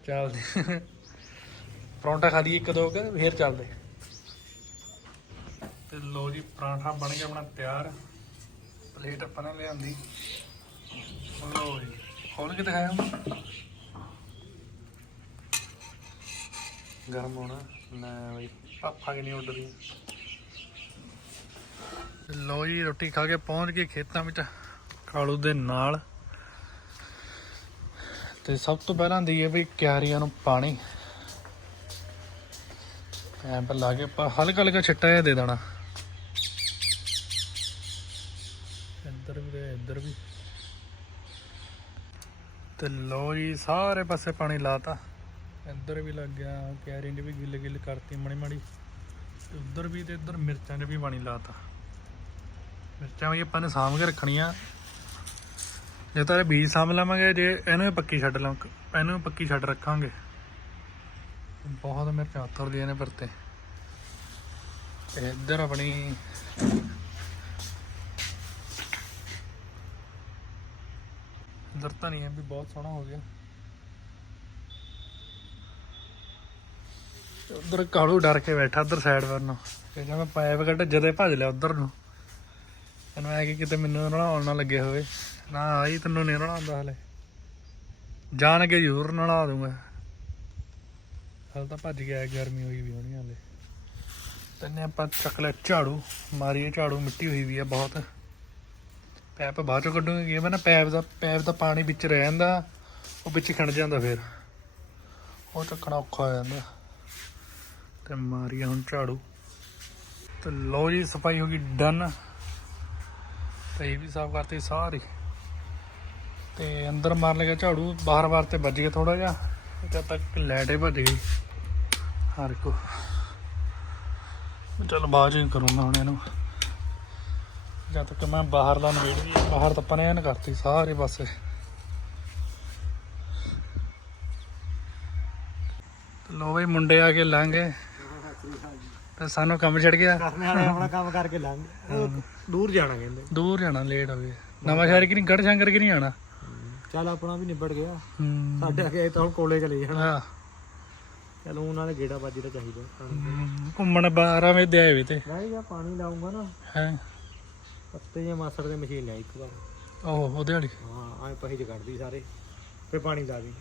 ਚੱਲਦੇ। ਪਰੌਂਠਾ ਖਾ ਲਈਏ ਇੱਕ ਦੋ ਕੁ ਫੇਰ ਚੱਲਦੇ। ਤੇ ਲੋ ਜੀ ਪਰਾਂਠਾ ਬਣ ਗਿਆ ਆਪਣਾ ਤਿਆਰ। ਪਲੇਟ ਆਪਾਂ ਨੇ ਲਿਆਂਦੀ। ਲੋ ਜੀ। ਖੋਲ ਕੇ ਦਿਖਾਇਆ ਗਰਮ ਹੋਣਾ। ਨਾ ਬਈ ਪਾਪਾ ਕਿ ਨਹੀਂ ਉੱਡਦੀ ਲੋ ਜੀ, ਰੋਟੀ ਖਾ ਕੇ ਪਹੁੰਚ ਗਏ ਖੇਤਾਂ ਵਿੱਚ, ਕਾਲੂ ਦੇ ਨਾਲ। ਤੇ ਸਭ ਤੋਂ ਪਹਿਲਾਂ ਦੀ ਬਈ ਕਿਆਰੀਆਂ ਨੂੰ ਪਾਣੀ। ਐਂ ਪਰ ਲਾ ਕੇ ਹਲਕਾ ਹਲਕਾ ਛਿੱਟਾ ਜਿਹਾ ਦੇ ਦੇਣਾ। ਇੱਧਰ ਵੀ ਤੇ ਇੱਧਰ ਵੀ। ਤੇ ਲੋ ਜੀ, ਸਾਰੇ ਪਾਸੇ ਪਾਣੀ ਲਾਤਾ। ਇੱਧਰ ਵੀ ਲੱਗ ਗਿਆ ਕਿਆਰੀਆਂ 'ਚ ਵੀ ਗਿੱਲ ਗਿੱਲ ਕਰਤੀ ਮਣੀ ਮਣੀ ਉੱਧਰ ਵੀ ਤੇ ਇੱਧਰ ਮਿਰਚਾਂ 'ਚ ਵੀ ਪਾਣੀ ਲਾਤਾ। ਮਿਰਚਾਂ ਵੀ ਆਪਾਂ ਨੇ ਸਾਂਭ ਕੇ ਰੱਖਣੀਆਂ। ਜੇ ਤਾਂ ਇਹ ਬੀਜ ਸਾਂਭ ਲਵਾਂਗੇ, ਜੇ ਇਹਨੂੰ ਵੀ ਪੱਕੀ ਛੱਡ ਲਾਂ ਇਹਨੂੰ ਵੀ ਪੱਕੀ ਛੱਡ ਰੱਖਾਂਗੇ। ਬਹੁਤ ਮਿਰਚਾਂ ਉਤਰਦੀਆਂ ਨੇ ਪਰਤੇ ਤੇ ਇੱਧਰ ਆਪਣੀ ਇੱਧਰ ਤਾਂ ਨਹੀਂ ਹੈ, ਵੀ ਬਹੁਤ ਸੋਹਣਾ ਹੋ ਗਿਆ। ਤੇ ਉੱਧਰ ਕਾਲੂ ਡਰ ਕੇ ਬੈਠਾ, ਉੱਧਰ ਸਾਈਡ ਵੱਲ ਨੂੰ। ਤੇ ਜਦ ਮੈਂ ਪਾਇਪ ਕੱਢ ਜਦੇ ਭੱਜ ਲਿਆ ਉਧਰ ਨੂੰ। ਤੈਨੂੰ ਐ ਕਿ ਕਿਤੇ ਮੈਨੂੰ ਨਲਾਉਣ ਨਾ ਲੱਗੇ ਹੋਵੇ। ਨਾ ਆਈ ਤੈਨੂੰ ਨਹੀਂ ਨਲਾਉਂਦਾ ਹਲੇ। ਜਾਣ ਕੇ ਜ਼ਰੂਰ ਨਲਾ ਦੂੰਗਾ। ਹਲ ਤਾਂ ਭੱਜ ਗਿਆ, ਗਰਮੀ ਹੋਈ ਵੀ ਹੋਣੀ ਹਲੇ। ਤੈਨੇ ਆਪਾਂ ਚੱਕ ਲਿਆ ਝਾੜੂ, ਮਾਰੀਏ ਝਾੜੂ, ਮਿੱਟੀ ਹੋਈ ਵੀ ਆ ਬਹੁਤ। ਪੈਪ ਬਾਅਦ ਚੋਂ ਕੱਢੂਗੇ, ਕੀ ਨਾ ਪੈਪ ਦਾ ਪੈਪ ਦਾ ਪਾਣੀ ਵਿੱਚ ਰਹਿ ਜਾਂਦਾ, ਉਹ ਵਿੱਚ ਖਿੰਡ ਜਾਂਦਾ ਫਿਰ। ਉਹ ਚੱਕਣਾ ਔਖਾ ਹੋ ਜਾਂਦਾ। ਤੇ ਮਾਰੀਏ ਹੁਣ ਝਾੜੂ। ਤੇ ਲੋ ਜੀ, ਸਫ਼ਾਈ ਹੋ ਗਈ ਡਨ। ਤੇ ਇਹ ਵੀ ਸਾਫ਼ ਕਰਤੀ ਸਾਰੀ। ਤੇ ਅੰਦਰ ਮਾਰ ਲਗਾ ਝਾੜੂ, ਬਾਹਰ ਬਾਹਰ ਤੇ ਵੱਜ ਗਿਆ ਥੋੜਾ ਜਿਹਾ। ਜਦ ਤੱਕ ਲਾਈਟ ਹੀ ਭੱਜ ਗਈ। ਹਰ ਕੋ ਚਲ ਬਾਅਦ ਚ ਕਰੂੰਗਾ ਹੁਣ ਇਹਨੂੰ। ਜਦ ਤੱਕ ਮੈਂ ਬਾਹਰ ਦਾ ਨਵੇੜ ਵੀ ਬਾਹਰ ਤਾਂ ਆਪਾਂ ਨੇ ਐਨ ਕਰਤੀ ਸਾਰੇ ਪਾਸੇ। ਲੋ ਬਈ ਮੁੰਡੇ ਆ ਕੇ ਲੰਘੇ ਤੇ ਸਾਨੂੰ ਕੰਮ ਛੱਡ ਗਿਆ। ਕਰਨੇ ਵਾਲੇ ਆਪਣਾ ਕੰਮ ਕਰਕੇ ਲੰਘ ਉਹ ਦੂਰ ਜਾਣਾ ਕਹਿੰਦੇ। ਦੂਰ ਜਾਣਾ ਲੇਟ ਹੋ ਗਿਆ ਨਵਾਂ ਸ਼ਹਿਰ ਕਿ ਨਹੀਂ? ਗੜ ਸ਼ੰਕਰ ਕਿ ਨਹੀਂ ਆਣਾ? ਚੱਲ ਆਪਣਾ ਵੀ ਨਿਬੜ ਗਿਆ। ਸਾਡੇ ਅੱਗੇ ਤਾਂ ਹੁਣ ਕੋਲੇ ਚਲੇ ਜਾਣਾ। ਹਾਂ। ਚਲ ਉਹਨਾਂ ਦੇ ਗੇੜਾ ਵੱਜੀ ਤਾਂ ਚਾਹੀਦਾ। ਘੁੰਮਣ 12 ਵਜੇ ਦੇ ਆਏ ਵੇ ਤੇ। ਨਹੀਂ ਜਾਂ ਪਾਣੀ ਲਾਉਂਗਾ ਨਾ। ਹੈ। ਪੱਤੇ ਜਾਂ ਮਾਸੜ ਦੇ ਮਸ਼ੀਨ ਲਿਆ ਇੱਕ ਵਾਰ। ਉਹ ਉਹਦੇ ਵਾਲੀ? ਹਾਂ ਐ ਪਹੀ ਚ ਕੱਢਦੀ ਸਾਰੇ ਫੇ ਪਾਣੀ ਲਾ ਦੀ।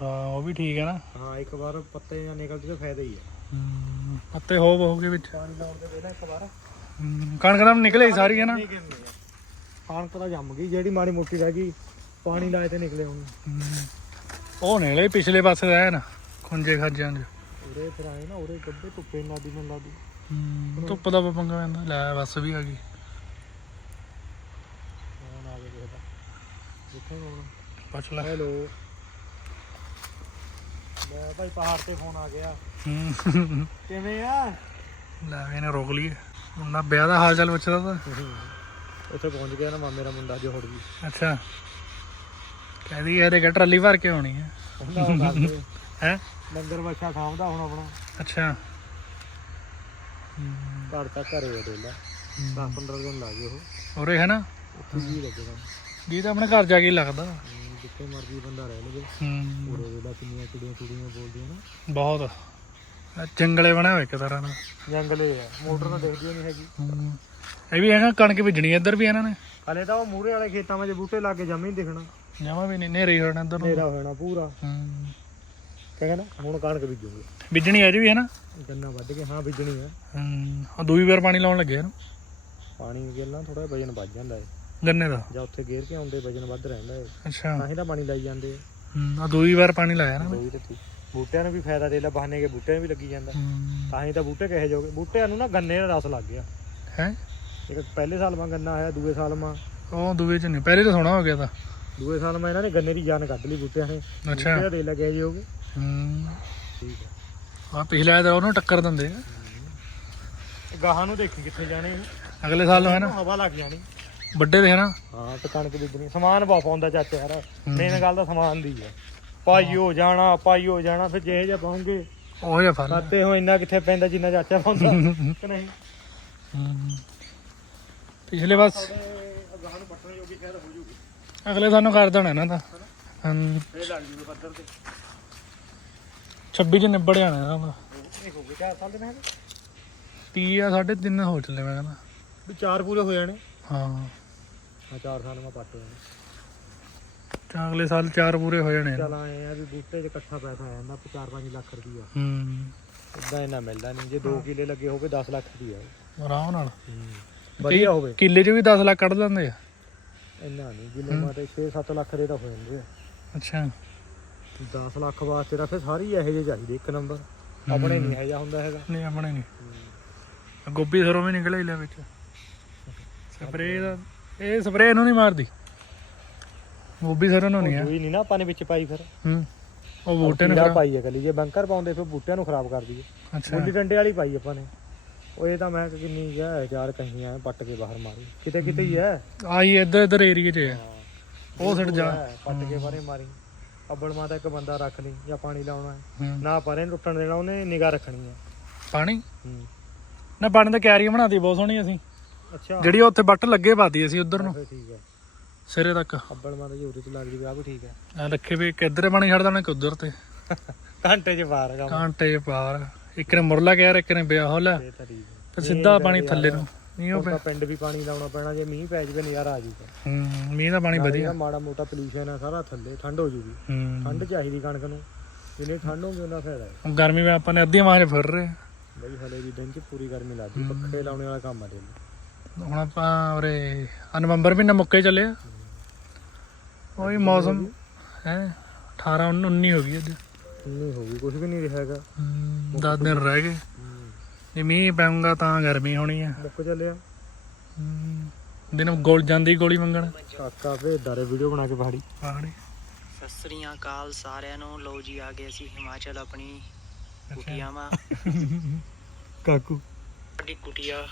ਹਾਂ ਉਹ ਵੀ ਠੀਕ ਹੈ ਨਾ? ਹਾਂ ਇੱਕ ਵਾਰ ਪੱਤੇ ਜਾਂ ਨਿਕਲਦੀ ਤਾਂ ਫਾਇਦਾ ਹੀ ਹਮ, ਪੱਤੇ ਹੋ ਹੋਗੇ ਵਿੱਚ। ਪਾਣੀ ਲਾਉਣ ਦੇ ਦੇ ਨਾ ਇੱਕ ਵਾਰ। ਹਮ, ਕਣਕ ਤਾਂ ਨਿਕਲੇ ਹੀ ਸਾਰੀ ਹੈ ਨਾ? ਕਣਕ ਤਾਂ ਜੰਮ ਗਈ ਜਿਹੜੀ ਮਾੜੀ ਮੋਟੀ ਰਹਿ ਗਈ ਪਾਣੀ ਲਾਏ ਤੇ ਨਿਕਲੇ ਹੁਣ। ਹਮ, ਉਹ ਨਿਕਲੇ ਪਿਛਲੇ ਪਾਸੇ ਦਾ ਨਾ ਖੁੰਝੇ ਖਾਜਿਆਂ ਚ। ਉਰੇ ਫਿਰ ਆਏ ਨਾ ਉਰੇ ਗੱਡੇ ਧੁੱਪੇ ਨੂੰ ਲਾਦੀ ਹਮ, ਧੁੱਪ ਦਾ ਪੰਗਾ ਪੈਂਦਾ ਲੈ ਬੱਸ ਵੀ ਆ ਗਈ ਫੋਨ ਆ ਗਿਆ ਕਿਸੇ ਦਾ ਜਿੱਥੇ ਹੁਣ। ਪੁੱਛ ਲੈ ਹੈਲੋ। ਲੈ ਭਾਈ ਪਹਾੜ ਤੇ ਫੋਨ ਆ ਗਿਆ। ਹਮ, ਕਿਵੇਂ ਆ? ਲੈ ਵੀ ਇਹਨੇ ਰੋਕ ਲਈਏ। ਉਹਨਾਂ ਵਿਆਹ ਦਾ ਹਾਲ ਚਾਲ ਪੁੱਛਦਾ ਤਾਂ। ਉੱਥੇ ਪਹੁੰਚ ਗਿਆ ਨਾ ਮਾਮੇ ਦਾ ਮੁੰਡਾ ਜੋ ਹੁੜ ਗਈ। ਅੱਛਾ। ਕਹਿੰਦੀ ਇਹਦੇ ਕਿ ਟਰਾਲੀ ਭਰ ਕੇ ਆਉਣੀ ਹੈ ਕਹਿੰਦਾ ਉਹ ਦੱਸ ਦੇ। ਹੈ? ਲੰਗਰ ਬੱਚਾ ਖਾਉਂਦਾ ਹੁਣ ਆਪਣਾ। ਅੱਛਾ। ਘਰ ਤੱਕ ਘਰੇ ਆ ਡੋਲਾ। 10 15 ਦਿਨ ਲੱਗ ਗਏ ਉਹ। ਉਰੇ ਹੈ ਨਾ? ਉੱਥੇ ਜੀ ਲੱਗਦਾ ਜੀ ਤਾਂ ਆਪਣੇ ਘਰ ਜਾ ਕੇ ਹੀ ਲੱਗਦਾ। ਜਿੱਥੇ ਮਰਜ਼ੀ ਬੰਦਾ ਰਹਿ ਲਵੇ। ਹੂੰ। ਉਰੇ ਵੇਲਾ ਕਿੰਨੀਆਂ ਕੁੜੀਆਂ ਕੁੜੀਆਂ ਬੋਲਦੀਆਂ ਨਾ। ਬਹੁਤ। ਆਹ ਜੰਗਲੇ ਬਣੇ ਹੋਏ ਇੱਕ ਤਰ੍ਹਾਂ ਨਾਲ। ਜੰਗਲੇ ਆ। ਮੋਟਰ ਤਾਂ ਦਿਖਦੀ ਨਹੀਂ ਹੈਗੀ। ਹੂੰ। ਇਹ ਵੀ ਹੈਗਾ ਕਣਕ ਬੀਜਣੀ ਇੱਧਰ ਵੀ ਇਹਨਾਂ ਨੇ। ਹਲੇ ਤਾਂ ਉਹ ਮੂਰੇ ਵਾਲੇ ਖੇਤਾਂ ਵਿੱਚ ਬੂਟੇ ਲਾ ਕੇ ਜਮੇ ਹੀ ਦਿਖਣਾ। ਜਮਾ ਵੀ ਨਹੀਂ ਨੇਰੇ ਹੀ ਹੋਣਾ ਇੱਧਰ ਨੂੰ। ਹਨੇਰਾ ਹੋ ਜਾਣਾ ਪੂਰਾ। ਹੂੰ। ਕਹਿੰਦਾ ਨਾ ਹੁਣ ਕਣਕ ਬੀਜੂਗੇ। ਬੀਜਣੀ ਅੱਜ ਵੀ ਹੈ ਨਾ? ਗੰਨਾ ਵੱਢ ਕੇ ਹਾਂ ਬੀਜਣੀ ਆ। ਹੂੰ। ਉਹ ਦੂਈ ਵਾਰ ਪਾਣੀ ਲਾਉਣ ਲੱਗੇ ਇਹਨੂੰ ਪਾਣੀ ਗੇਲਣਾ ਥੋੜਾ ਵਜਨ ਵੱਧ ਜਾਂਦਾ ਹੈ ਗੰਨੇ ਦਾ? ਜਾਂ ਉੱਥੇ ਗੇਰ ਕੇ ਆਉਂਦੇ ਵਜਨ ਵੱਧ ਰਹਿੰਦਾ ਹੈ ਅੱਛਾ। ਤਾਂ ਹੀ ਤਾਂ ਪਾਣੀ ਲਾਈ ਜਾਂਦੇ ਆ। ਹੂੰ ਉਹ ਦੂਈ ਵਾਰ ਪਾਣੀ ਲਾਇਆ ਨਾ। ਦੋਈ ਤੇ ਬੂਟਿਆਂ ਨੂੰ ਵੀ ਫਾਇਦਾ ਦੇ ਲਾ ਬਹਾਨੇ ਕੇ ਬੂਟਿਆਂ ਨੂੰ ਵੀ ਲੱਗੀ ਜਾਂਦਾ। ਹੂੰ। ਤਾਂ ਹੀ ਤਾਂ ਬੂਟੇ ਕਹੇ ਜੋਗੇ ਬੂਟਿਆਂ ਨੂੰ ਨਾ ਗੰਨੇ ਦਾ ਰਸ ਲੱਗ ਗਿਆ। ਹੈ? ਇੱਕ ਪਹਿਲੇ ਸਾਲ ਮਾ ਗੰਨਾ ਆਇਆ ਦੂਏ ਸਾਲ ਮਾ ਉਹ ਦੂਏ ਚ ਨਹੀਂ ਪਹਿਲੇ ਤਾਂ ਸੋਹਣਾ ਹੋ ਗਿਆ ਤਾਂ। ਦੂਏ ਸਾਲ ਮਾ ਇਹਨਾਂ ਨੇ ਗੰਨੇ ਦੀ ਜਾਨ ਕੱਢ ਲਈ ਬੂਟਿਆਂ ਨੇ। ਅੱਛਾ। ਬੂਟੇ ਦੇ ਲੱਗੇ ਜੋਗੇ ਹੂੰ। ਠੀਕ ਹੈ ਆ ਪਿਛਲਾ ਤਾਂ ਉਹਨੂੰ ਟੱਕਰ ਦਿੰਦੇ ਆ। ਗਾਹਾਂ ਨੂੰ ਦੇਖੀ ਕਿੱਥੇ ਜਾਣੇ ਇਹ। ਅਗਲੇ ਸਾਲ ਨੂੰ ਹੈ ਨਾ। ਹਵਾ ਲੱਗ ਜਾਣੀ। ਵੱਡੇ ਦੇ ਹੈ ਨਾ ਹਾਂ ਤੇ ਕਣਕ ਬੀਜਣੀ। ਸਮਾਨ ਬਹੁਤ ਪਾਉਂਦਾ ਚਾਚਾ ਯਾਰ। ਮੇਨ ਗੱਲ ਤਾਂ ਸਮਾਨ ਦੀ ਹੈ ਪਾਈਓ ਜਾਣਾ ਪਾਈਓ ਜਾਣਾ ਫਿਰ ਜਿਹੇ ਜਿਹਾ ਪਾਉਂਗੇ। ਉਹ ਜਿਹਾ ਫਲ। ਖਾਤੇ ਹੋ ਇੰਨਾ ਕਿੱਥੇ ਪੈਂਦਾ ਜਿੰਨਾ ਚਾਚਾ ਪਾਉਂਦਾ ਕਿ ਨਹੀਂ? ਹੂੰ। ਪਿਛਲੇ ਬਸ ਗਾਹਾਂ ਨੂੰ ਪੱਟਣ ਜੋਗੀ ਸ਼ਾਇਦ ਹੋ ਜੂਗੀ ਅਗਲੇ ਸਾਨੂੰ ਕਰ ਦੇਣਾ ਇਹਨਾਂ ਦਾ। ਹਾਂ। ਫੇਰ ਲੱਗ ਜੂਗਾ ਪੱਧਰ ਤੇ 26 ਚ ਨਿਬੜ ਜਾਣਾ ਇਹਨਾਂ ਦਾ। ਨਹੀਂ ਹੋਊਗੇ ਚਾਰ ਸਾਲ ਦੇ ਮੈਂ 30 ਆ ਸਾਢੇ ਤਿੰਨ ਹੋ ਚੱਲੇ ਮੈਂ ਕਹਿੰਦਾ। ਵੀ ਚਾਰ ਪੂਰੇ ਹੋ ਜਾਣੇ। ਹਾਂ। ਹਾਂ ਚਾਰ ਸਾਲ ਮੈਂ ਪੱਟ ਜਾਣੇ ਤਾਂ ਅਗਲੇ ਸਾਲ ਚਾਰ ਪੂਰੇ ਹੋ ਜਾਣੇ ਆ। ਚਲ ਆਏ ਆ ਵੀ ਬੂਟੇ 'ਚ ਇਕੱਠਾ ਪੈਸਾ ਆ ਜਾਂਦਾ 4-5 ਲੱਖ ਰੁਪਈਆ। ਹੂੰ। ਇਦਾਂ ਇੰਨਾ ਮਿਲਦਾ ਨਹੀਂ ਜੇ 2 ਕਿੱਲੇ ਲੱਗੇ ਹੋਵੇ 10 ਲੱਖ ਰੁਪਈਆ। ਆਰਾਮ ਨਾਲ। ਵਧੀਆ ਹੋਵੇ। ਕਿੱਲੇ 'ਚ ਵੀ 10 ਲੱਖ ਕੱਢ ਲੈਂਦੇ ਆ। ਇੰਨਾ ਨਹੀਂ ਜਿੰਨੇ ਮਾਤੇ 6-7 ਲੱਖ ਦੇ ਤਾਂ ਹੋ ਜਾਂਦੇ ਆ। ਅੱਛਾ। 10 ਲੱਖ ਵਾਸਤੇ ਤਾਂ ਫਿਰ ਸਾਰੀ ਇਹੋ ਜਿਹੇ ਚਾਹੀਦੇ ਇੱਕ ਨੰਬਰ। ਆਪਣੇ ਨਹੀਂ ਇਹੋ ਜਿਹਾ ਹੁੰਦਾ ਹੈਗਾ। ਨਹੀਂ ਆਪਣੇ ਨਹੀਂ ਗੋਭੀ ਸਰੋਂ ਵੀ ਨਿਕਲੇ ਲੈ ਵਿੱਚ। ਸਪਰੇ ਦਾ ਇਹ ਸਪਰੇ ਇਹਨੂੰ ਨਹੀਂ ਮਾਰਦੀ। ਗੋਭੀ ਸਰੋਂ ਨੂੰ ਨਹੀਂ ਆ ਕੋਈ ਨਹੀਂ ਨਾ ਆਪਾਂ ਨੇ ਵਿੱਚ ਪਾਈ ਫਿਰ। ਹੂੰ। ਉਹ ਬੂਟੇ ਨੂੰ ਕੀੜਾ ਪਾਈ ਹੈ ਕਲੀ ਜੇ ਬੰਕਰ ਪਾਉਂਦੇ ਫਿਰ ਬੂਟਿਆਂ ਨੂੰ ਖਰਾਬ ਕਰਦੀ ਹੈ। ਅੱਛਾ। ਮੁੱਢੀ ਡੰਡੇ ਵਾਲੀ ਪਾਈ ਆਪਾਂ ਨੇ। ਉਹ ਇਹ ਤਾਂ ਮੈਂ ਕਿ ਕਿੰਨੀ ਗਿਆ ਚਾਰ ਕਹੀਆਂ ਪੱਟ ਕੇ ਬਾਹਰ ਮਾਰੀ। ਕਿਤੇ ਕਿਤੇ ਹੀ ਹੈ। ਆਈ ਇੱਧਰ ਇੱਧਰ ਏਰੀਏ 'ਚ ਆ ਉਹ ਸਿੱਟ ਜਾ। ਹੈ, ਪੱਟ ਕੇ ਬਾਹਰੇ ਮਾਰੀ। ਅੱਬਲ ਮਾਤਾ ਇੱਕ ਬੰਦਾ ਰੱਖ ਲਈ ਜਾਂ ਪਾਣੀ ਲਾਉਣਾ ਹੈ। ਹੂੰ। ਨਾ ਪਰੇ ਨੂੰ ਟੁੱਟਣ ਦੇਣਾ ਉਹਨੇ ਨਿਗਾਹ ਰੱਖਣੀ ਹੈ। ਪਾਣੀ? ਹੂੰ। ਨਾ ਪਾਣੀ ਦੀ ਕਿਆਰੀ ਬਣਾਤੀ ਬਹੁਤ ਸੋਹਣੀ ਅਸੀਂ। ਅੱਛਾ। ਜਿਹੜੀ ਉੱਥੇ ਬੱਟ ਲੱਗੇ ਪਾਤੀ ਅਸੀਂ ਉਧਰ ਨੂੰ। ਫਿਰ ਠੀਕ ਹੈ। ਸਿਰੇ ਤੱਕ। ਅੱਬਲ ਮਾਤਾ ਜੀ ਉਰੇ ਤੇ ਲੱਗ ਜੂਗਾ ਆ ਵੀ ਠੀਕ ਹੈ। ਆ ਰੱਖੇ ਵੀ ਕਿੱਧਰ ਪਾਣੀ ਛੱਡ ਦੇਣਾ ਕਿ ਉਧਰ ਤੇ। ਘੰਟੇ 'ਚ ਬਾਹਰ ਕੰਮ। ਕਾਂਟੇ ਪਾਰ। ਇੱਕ ਨੇ ਮੁਰਲਾ ਕਹਿ ਰਿਹਾ ਇੱਕ ਨੇ ਬਿਆ ਹੋਲਾ। ਇਹ ਤਾਂ ਠੀਕ ਹੈ। ਫਿਰ ਸਿੱਧਾ ਪਾਣੀ ਥੱਲੇ ਨੂੰ। ਨਹੀਂ ਉਹ ਉਹ ਤਾਂ ਪਿੰਡ ਵੀ ਪਾਣੀ ਲਾਉਣਾ ਪੈਣਾ ਜੇ ਮੀਂਹ ਪੈ ਜਾਵੇ ਨਜ਼ਾਰਾ ਆ ਜੂਗਾ ਹੂੰ ਮੀਂਹ ਦਾ ਪਾਣੀ ਵਧੀਆ। ਮਾੜਾ ਮੋਟਾ ਪੋਲੂਸ਼ਨ ਹੈ ਸਾਰਾ ਥੱਲੇ ਠੰਡ ਹੋ ਜੂਗੀ। ਹੂੰ। ਠੰਡ ਚਾਹੀਦੀ ਕਣਕ ਨੂੰ। ਜਿੰਨੀ ਠੰਡ ਹੋਊਗੀ ਉਹਨਾਂ ਫਾਇਦਾ ਹੈ। ਹੁਣ ਗਰਮੀ ਵਿੱਚ ਆਪਾਂ ਨੇ ਅੱਧੀ ਮਾਂ 'ਚ ਫਿਰ ਰਹੇ। ਹਾਂ। ਬਈ ਹਲੇ ਵੀ ਦਿਨ 'ਚ ਪੂਰੀ ਗਰਮੀ ਲੱਗਦੀ ਪੱਖੇ ਲਾਉਣੇ ਵਾਲਾ ਕੰਮ ਆ ਦੇ ਹੁਣ ਆਪਾਂ ਉਰੇ ਆਹ ਨਵੰਬਰ ਮਹੀਨਾ ਮੁੱਕੇ ਚੱਲਿਆ ਉਹੀ ਮੌਸਮ ਹੈ 18 19 ਹੋ ਗਈ ਅੱਜ। ਨਹੀਂ ਹੋਊਗੀ ਕੁਝ ਵੀ ਨਹੀਂ ਰਿਹਾ ਹੈਗਾ। 10 ਦਿਨ ਰਹਿ ਗਏ। ਜੇ ਮੀਂਹ ਪੈਊਗਾ ਤਾਂ ਗਰਮੀ ਹੋਣੀ ਆ। ਮੁੱਕ ਚੱਲਿਆ ਹੂੰ। ਦਿਨ ਗੋਲ ਜਾਂਦੀ ਗੋਲੀ ਮੰਗਣ। ਕਾਕਾ ਭੇਜਦਾ ਰੇ ਵੀਡੀਓ ਬਣਾ ਕੇ ਪਹਾੜੀ। ਪਹਾੜੀ। ਸਤਿ ਸ੍ਰੀ ਅਕਾਲ ਸਾਰਿਆਂ ਨੂੰ। ਲੋ ਜੀ ਆ ਗਏ ਅਸੀਂ ਹਿਮਾਚਲ ਆਪਣੀ ਕੁਟੀਆ ਮਾ ਕਾਕੂ। ਕੁਟੀਆ।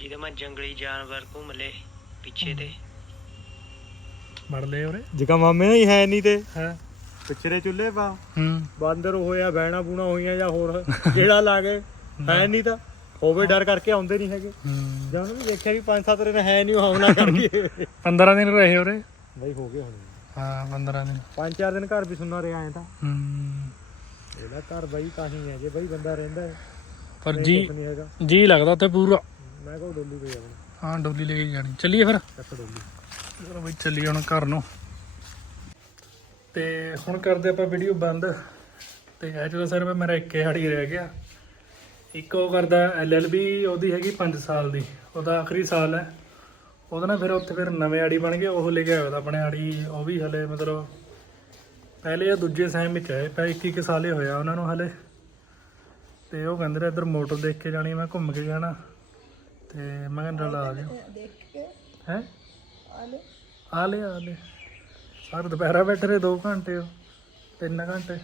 ਜਿਹਦੇ ਮੈਂ ਜੰਗਲੀ ਜਾਨਵਰ ਘੁੰਮ ਲਏ ਪਿੱਛੇ ਤੇ। ਵੜ ਲੈ ਉਰੇ? ਜਿਕਾ ਮਾਮੇ ਨਹੀਂ ਹੈ ਨਹੀਂ ਤੇ। ਹੈ। ਪਿੱਛੇ ਚੁੱਲੇ ਪਾ। ਹੂੰ। ਬਾਂਦਰ ਹੋਇਆ ਬਹਿਣਾ ਬੂਣਾ ਹੋਈਆਂ ਜਾਂ ਹੋਰ ਜਿਹੜਾ ਲਾ ਕੇ। ਹੈ ਨਹੀਂ ਤਾਂ ਹੋਵੇ ਡਰ ਕਰਕੇ ਆਉਂਦੇ ਨਹੀਂ ਹੈਗੇ। ਹੂੰ। ਜਾਂ ਵੀ ਦੇਖਿਆ ਵੀ ਪੰਜ ਸੱਤ ਦਿਨ ਹੈ ਨਹੀਂ ਉਹ ਹਮਲਾ ਕਰਕੇ। 15 ਦਿਨ ਰਹੇ ਉਰੇ? ਬਈ ਹੋ ਗਏ ਹੁਣ। ਹਾਂ 15 ਦਿਨ। ਪੰਜ ਚਾਰ ਦਿਨ ਘਰ ਵੀ ਸੁਣਨਾ ਰਿਹਾ ਐ ਤਾਂ। ਹੂੰ। ਇਹਦਾ ਘਰ ਬਈ ਤਾਂ ਹੀ ਹੈ ਜੇ ਬਈ ਬੰਦਾ ਰਹਿੰਦਾ ਹੈ। ਪਰ ਜੀ ਜੀ ਲੱਗਦਾ ਉੱਥੇ ਪੂਰਾ। ਮੈਂ ਡੋਲੀ ਹਾਂ ਡੋਲੀ ਲੈ ਕੇ ਜਾਣੀ। ਚੱਲੀਏ ਫਿਰ? ਚੱਕ ਡੋਲੀ। ਚਲੋ ਬਈ ਚੱਲੀਏ ਹੁਣ ਘਰ ਨੂੰ। ਤੇ ਹੁਣ ਕਰਦੇ ਆਪਾਂ ਵੀਡੀਓ ਬੰਦ। ਤੇ ਇਹ ਜਿਹੜਾ ਸਿਰਫ ਮੇਰਾ ਇੱਕੇ ਹਾੜੀ ਰਹਿ ਗਿਆ। ਇੱਕ ਉਹ ਕਰਦਾ ਐਲਐਲਬੀ ਉਹਦੀ ਹੈਗੀ 5 ਸਾਲ ਦੀ। ਉਹਦਾ ਆਖਰੀ ਸਾਲ ਹੈ। ਉਹਦਾ ਨਾ ਫਿਰ ਉੱਥੇ ਫਿਰ ਨਵੇਂ ਆੜੀ ਬਣ ਗਏ। ਉਹ ਲੈ ਕੇ ਆਇਆ ਆਪਣੇ ਆੜੀ ਉਹ ਵੀ ਹਲੇ ਮਤਲਬ ਪਹਿਲੇ ਜਾਂ ਦੂਜੇ ਸੈਮ ਵਿੱਚ ਆਏ। ਪੈ 21 ਕੁ ਸਾਲੇ ਹੋਇਆ ਉਹਨਾਂ ਨੂੰ ਹਲੇ। ਤੇ ਉਹ ਕਹਿੰਦੇ ਨੇ ਇੱਧਰ ਮੋਟਰ ਦੇਖ ਕੇ ਜਾਣੀ ਮੈਂ ਘੁੰਮ ਕੇ ਜਾਣਾ। ਤੇ ਮੈਂ ਕਹਿੰਦਾ ਚੱਲ ਆ ਜਾਓ ਦੇਖ ਕੇ। ਹੈ? ਆ ਲੈ। ਆ ਲੈ ਆ ਲੈ। ਸਰ ਦੁਪਹਿਰਾ ਬੈਠੇ ਰਹੇ 2 ਘੰਟੇ 3 ਘੰਟੇ।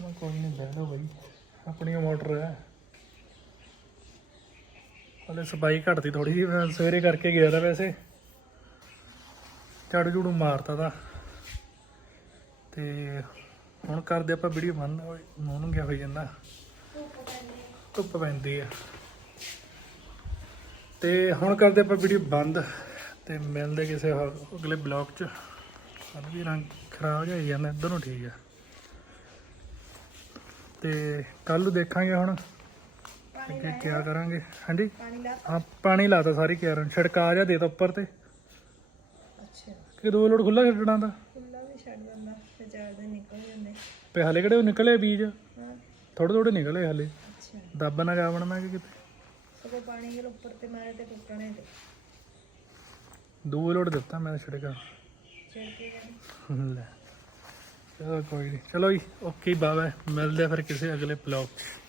ਮੈਂ ਕੋਈ ਨਹੀਂ ਲਓ ਬਈ। ਆਪਣੀ ਮੋਟਰ ਹੈ। ਹਲੇ ਸਫ਼ਾਈ ਘਟਦੀ ਥੋੜੀ ਜਿਹੀ ਮੈਂ ਸਵੇਰੇ ਕਰਕੇ ਗਿਆ ਤਾਂ ਵੈਸੇ। ਝਾੜੂ ਝੂੜੂ ਮਾਰਤਾ ਤਾਂ। ਤੇ ਹੁਣ ਕਰਦੇ ਆਪਾਂ ਵੀਡੀਓ ਓਏ ਮੂੰਹ ਨੂੰ ਗਿਆ ਹੋਈ ਜਾਂਦਾ? ਧੁੱਪ ਪੈਂਦੀ ਆ। ਤੇ ਹੁਣ ਕਰਦੇ ਆਪਾਂ ਵੀਡੀਓ ਬੰਦ ਤੇ ਮਿਲਦੇ ਕਿਸੇ ਹੋਰ ਅਗਲੇ ਬਲੌਗ 'ਚ। ਹਨ ਵੀ ਰੰਗ ਖਰਾਬ ਜਿਹਾ ਹੀ ਜਾਂਦਾ ਇੱਧਰ ਨੂੰ ਠੀਕ ਆ। ਤੇ ਕੱਲ ਨੂੰ ਦੇਖਾਂਗੇ ਹੁਣ ਅੱਗੇ ਕੀ ਕਰਾਂਗੇ। ਹਾਂਜੀ? ਪਾਣੀ ਲਾ ਹਾਂ ਪਾਣੀ ਲਾਤਾ ਸਾਰੀ ਕਿਆਰਨ ਛਿੜਕਾ ਜਾ ਦੇਤਾ ਉੱਪਰ ਤੇ। ਅੱਛਾ। ਕਿ ਦੋ ਲੋਟ ਖੁੱਲਾ ਛੱਡਣਾ ਦਾ ਖੁੱਲਾ ਵੀ ਛੱਡ ਦਿੰਦਾ ਤੇ ਚਾਰ ਦਿਨ ਨਿਕਲ ਜਾਂਦੇ। ਤੇ ਹਲੇ ਕਿਹੜੇ ਨਿਕਲੇ ਬੀਜ? ਥੋੜੇ ਥੋੜੇ ਨਿਕਲੇ ਹਲੇ। ਅੱਛਾ। ਦੱਬ ਨਾ ਜਾ ਬਣਨਾ ਕਿ ਕਿਤੇ। ਸਗੋਂ ਪਾਣੀ ਦੇ ਉੱਪਰ ਤੇ ਮਾਰੇ ਤੇ ਟੁੱਟਣੇ ਤੇ ਦੋ। ਲੋਟ ਦਿੱਤਾ ਮੈਂ ਛਿੜਕਾ ਛਿੜਕੇ ਲੈ। ਚਲੋ ਕੋਈ ਨਹੀਂ ਚਲੋ ਜੀ ਓਕੇ ਬਾਏ ਮਿਲਦੇ ਆ ਫਿਰ ਕਿਸੇ ਅਗਲੇ ਬਲੌਗ 'ਚ।